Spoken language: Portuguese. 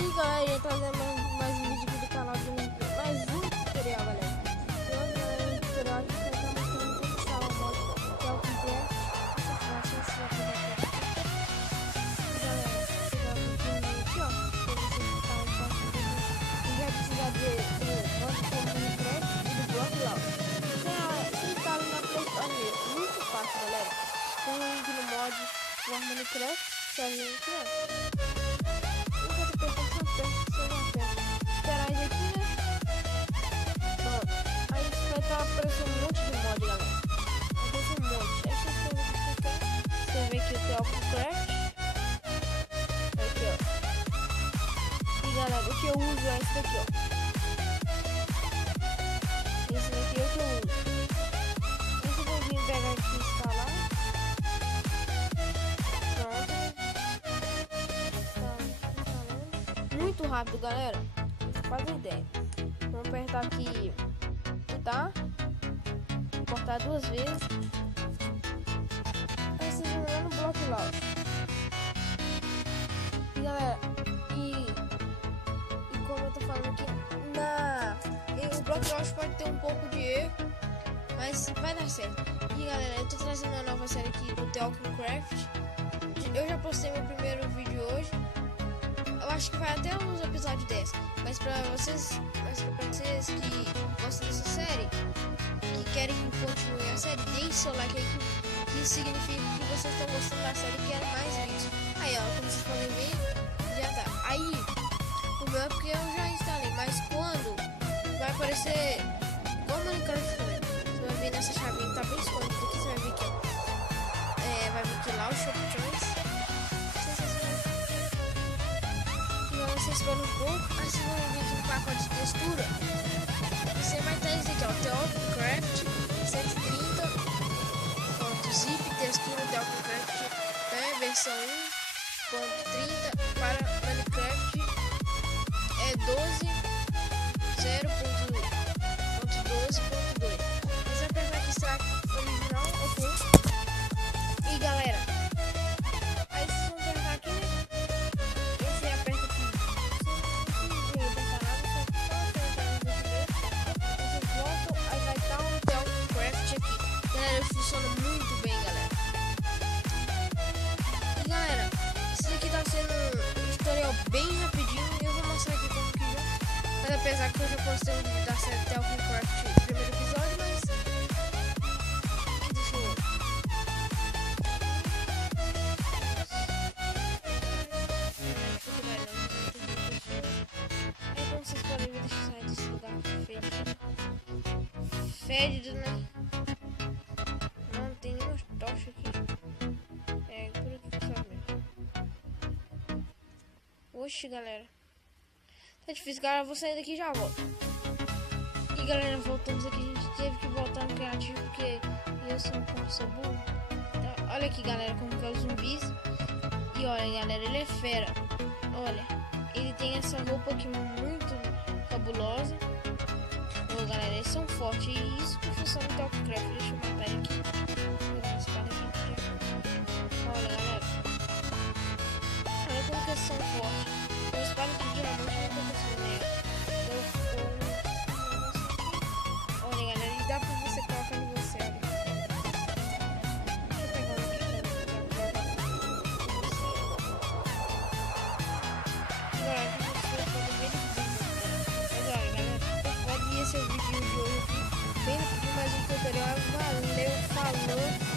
aí, galera, trazendo mais um vídeo aqui do canal de mais um tutorial, galera. E hoje, galera, no tutorial a gente vai estar mostrando como instalar o mod que é o Craft. Essa faixa, esse aqui da galera, você vai aqui, ó, pra você ficar em parte do vídeo. E vai precisar do mod como Minecraft e do Block Launch. Você instala na Play Store mesmo, muito fácil, galera. Tem um link no mod do Minecraft, serve aqui, ó. Esperar ele aqui, né? Pronto. Aí vai estar aparecendo um monte de mod, galera. Vai aparecer um monte. É só você ver aqui o Craft. Aqui, ó. E galera, o que eu uso é esse daqui, ó. Esse daqui é o que eu uso. Esse eu vou vir pegar aqui e instalar. Pronto. Muito rápido, galera. Faz a ideia. Vamos apertar aqui, tá? Cortar duas vezes. Aí vocês vão lá no Block Launch. E galera, e como eu tô falando aqui, o Block Launch pode ter um pouco de erro, mas vai dar certo. E galera, eu tô trazendo uma nova série aqui do Talking Craft. Eu já postei meu primeiro vídeo hoje. Eu acho que vai até uns episódios dessa. Mas pra vocês que gostam dessa série, que querem que continue a série, deixe seu like aí, que significa que vocês estão gostando da série e querem mais vídeos. Aí ó, como vocês podem ver, já tá. Aí, o meu é porque eu já instalei, mas quando vai aparecer igual o Minecraft também. Você vai ver nessa chavinha que tá bem escondida aqui, você vai ver aqui, ó. Vai vir aqui lá o Shop Choice. Você espera um pouco, aí vocês vão vir aqui no pacote de textura. Você vai ter esse aqui, ó, Talking Craft 130.zip textura Talking Craft, né, versão 1.30 para Minecraft 12.0.12.2. Você vai apertar aqui extract original, ok. E galera, aí vocês vão apertar aqui, né? Funciona muito bem, galera. E galera, esse aqui tá sendo um tutorial bem rapidinho e eu vou mostrar aqui como que já. Mas apesar que eu já postei um vídeo da série Talking Craft no primeiro episódio, mas deixa eu ver. Aí como vocês podem ver, deixa eu sair desse lugar fédido, né? Tocha aqui. Por aqui que só mesmo. Oxi, galera. Tá difícil, galera. Vou sair daqui e já volto. E galera, voltamos aqui. A gente teve que voltar no criativo porque eu sou um burro. Então, olha aqui, galera, como que é os zumbis. E olha, galera, ele é fera. Olha, ele tem essa roupa aqui muito cabulosa. Ô, galera, eles são fortes. E isso que funciona no Talking Craft. Deixa eu matar ele aqui. Olha, galera. Olha como que eles são fortes. Eu espero que geralmente não aconteceu nele. Olha, galera, ele dá pra você colocar em você. Olha. Deixa eu pegar um aqui pra colocar em você. Agora, aqui você pode ver ele bem. Mas olha, galera, pode ir esse vídeo de hoje aqui. Bem rapidinho, mais um tutorial. Valeu, falou.